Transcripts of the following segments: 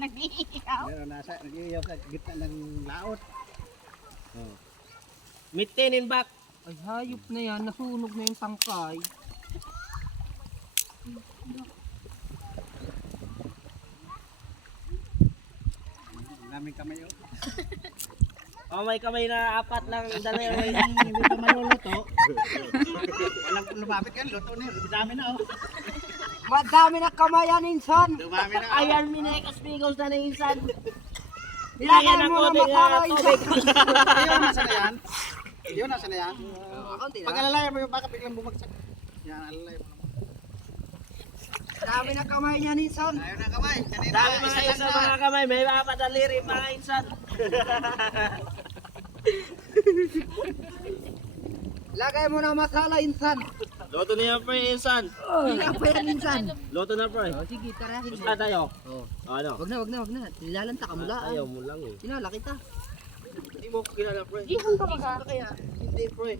Nag-iiyaw sa gitna ng laot. Oh. Mitinin back. Ay, hayop na yan. Nasunog na yung tangkay. Naming kamay oh. Oh, may kamay na apat lang dala Ay, yung hindi pa maluluto. Walang lumapit yan, luto na yun. Dami na oh. Madami na kamayan insan. Dumami na. ayan minekos migos na insan. Ilagay Nilagyan mo ako na ng masala tubig. Ayun, nasa na yan. Ayun, nasa na yan. Kaunti Pag na. alalayan mo yung baka biglang bumagsak. Yan, alalayan mo. Dami na kamay yan insan. Ayun na kamay. Kanina, Dami mga isa lang isa na. mga kamay, may apat na liri mga insan. Lagay mo na masala insan. Loto na yan pre insan. Ilang pa yan insan. Loto na pre. Oh, sige, tarahin mo. Basta tayo. Oh. Ano? Wag na. Nilalanta ka mula. Ayaw mo lang eh. Kinala kita. Hindi mo ko kilala pre. Ihang ka ba? Kaya. Hindi pre.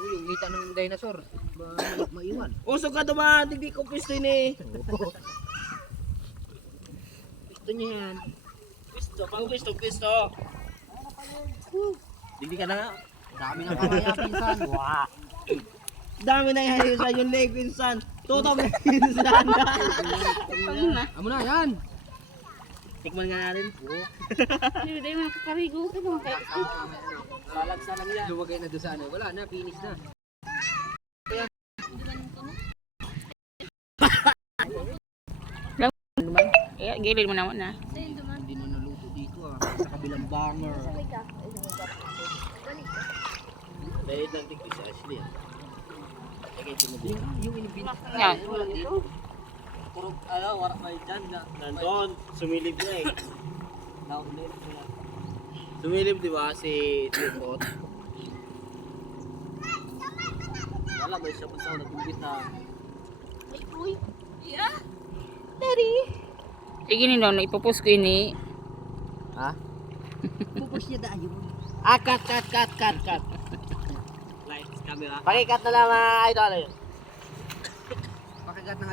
Uy, yung ngita ng dinosaur. Ba, maiwan. Usog ka dumaan, hindi ko pisto yun eh. Gusto niya yan. Pisto, pang pisto. Digdi ka na nga. Dami na kamaya pinsan. Wow. Dami na yan insan, yung leg insan. Tutok na insan. Amo na yan. Tikman nga natin po. Hindi tayo makakarigo. Ito mga kayo. Balagsa lang yan. Lumagay na doon sa ano. Wala na, finish na. Gilid mo naman na. Hindi na naluto dito sa kabilang banger. Dahil lang tigpi si Ashley. Lagay ito mo din. Yung inibin. Yan. Puro, warak na dyan. Nandun, sumilip na eh. Sumilip di ba si Lipot? Wala ba siya basta nag-umbit na. Sige ni Dono, ipopost ko ini. Ha? Pupus niya daan yun. Cut. Lights, camera. Pakikat na lang mga idol. Pakigat ng